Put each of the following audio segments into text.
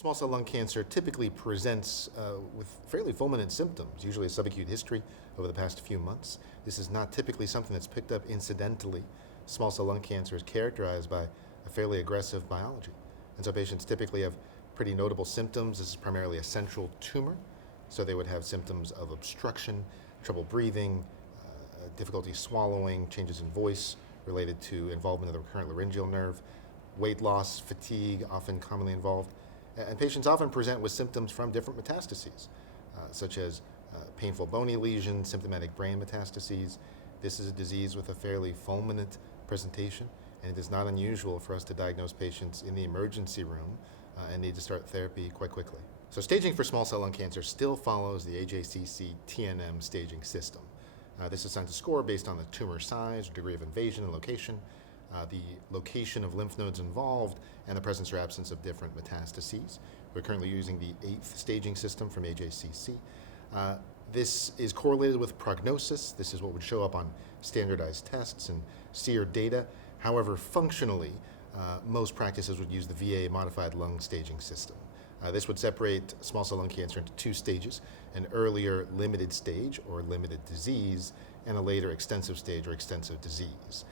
Small cell lung cancer typically presents with fairly fulminant symptoms, usually a subacute history over the past few months. This is not typically something that's picked up incidentally. Small cell lung cancer is characterized by a fairly aggressive biology. And so patients typically have pretty notable symptoms. This is primarily a central tumor, so they would have symptoms of obstruction, trouble breathing, difficulty swallowing, changes in voice related to involvement of the recurrent laryngeal nerve, weight loss, fatigue, often commonly involved. And patients often present with symptoms from different metastases, such as painful bony lesions, symptomatic brain metastases. This is a disease with a fairly fulminant presentation, and it is not unusual for us to diagnose patients in the emergency room and need to start therapy quite quickly. So staging for small cell lung cancer still follows the AJCC TNM staging system. This is assigned to score based on the tumor size, degree of invasion and location, the location of lymph nodes involved, and the presence or absence of different metastases. We're currently using the 8th staging system from AJCC. This is correlated with prognosis. This is what would show up on standardized tests and SEER data. However, functionally, most practices would use the VA modified lung staging system. This would separate small cell lung cancer into 2 stages, an earlier limited stage or limited disease, and a later extensive stage or extensive disease.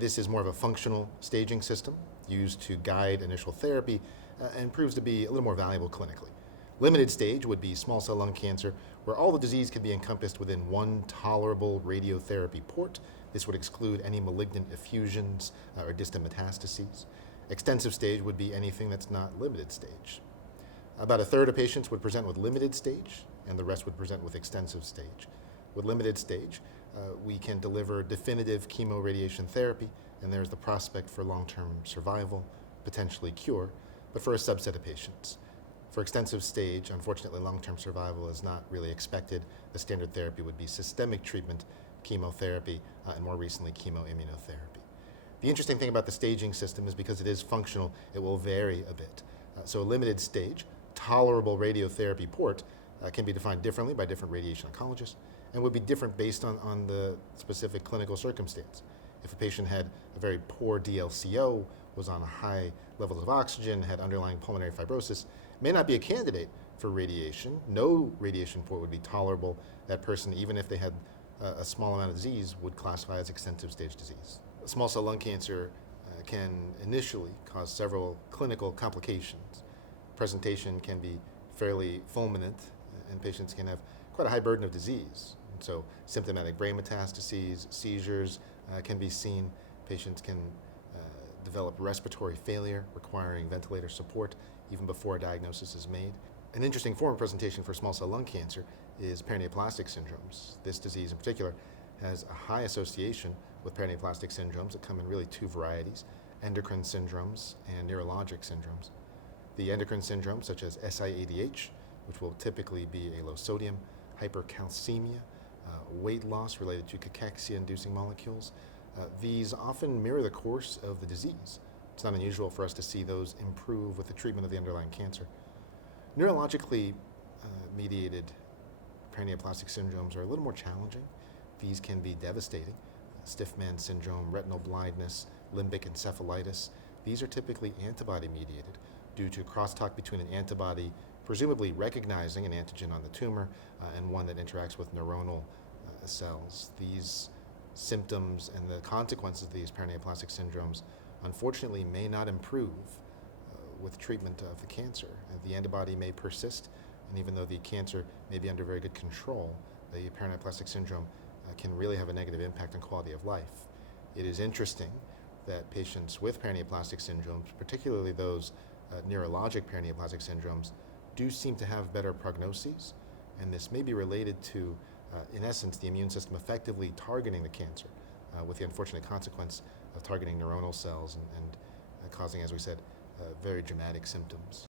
This is more of a functional staging system used to guide initial therapy and proves to be a little more valuable clinically. Limited stage would be small cell lung cancer where all the disease can be encompassed within one tolerable radiotherapy port. This would exclude any malignant effusions or distant metastases. Extensive stage would be anything that's not limited stage. About a third of patients would present with limited stage, and the rest would present with extensive stage. With limited stage, we can deliver definitive chemoradiation therapy, and there's the prospect for long-term survival, potentially cure, but for a subset of patients. For extensive stage, unfortunately, long-term survival is not really expected. The standard therapy would be systemic treatment, chemotherapy, and more recently, chemoimmunotherapy. The interesting thing about the staging system is because it is functional, it will vary a bit. So a limited stage, tolerable radiotherapy port can be defined differently by different radiation oncologists and would be different based on the specific clinical circumstance. If a patient had a very poor DLCO, was on high levels of oxygen, had underlying pulmonary fibrosis, may not be a candidate for radiation. No radiation port would be tolerable. That person, even if they had a small amount of disease, would classify as extensive stage disease. Small cell lung cancer can initially cause several clinical complications. Presentation can be fairly fulminant, and patients can have quite a high burden of disease. And so symptomatic brain metastases, seizures can be seen. Patients can develop respiratory failure requiring ventilator support even before a diagnosis is made. An interesting form of presentation for small cell lung cancer is paraneoplastic syndromes. This disease in particular has a high association with paraneoplastic syndromes that come in really 2 varieties, endocrine syndromes and neurologic syndromes. The endocrine syndromes such as SIADH, which will typically be a low sodium, hypercalcemia, weight loss related to cachexia-inducing molecules, these often mirror the course of the disease. It's not unusual for us to see those improve with the treatment of the underlying cancer. Neurologically mediated paraneoplastic syndromes are a little more challenging. These can be devastating. Stiff man syndrome, retinal blindness, limbic encephalitis. These are typically antibody mediated due to crosstalk between an antibody presumably recognizing an antigen on the tumor and one that interacts with neuronal cells. These symptoms and the consequences of these paraneoplastic syndromes unfortunately may not improve with treatment of the cancer. The antibody may persist, and even though the cancer may be under very good control, the paraneoplastic syndrome can really have a negative impact on quality of life. It is interesting that patients with paraneoplastic syndromes, particularly those neurologic paraneoplastic syndromes, do seem to have better prognoses, and this may be related to, in essence, the immune system effectively targeting the cancer, with the unfortunate consequence of targeting neuronal cells and causing, as we said, very dramatic symptoms.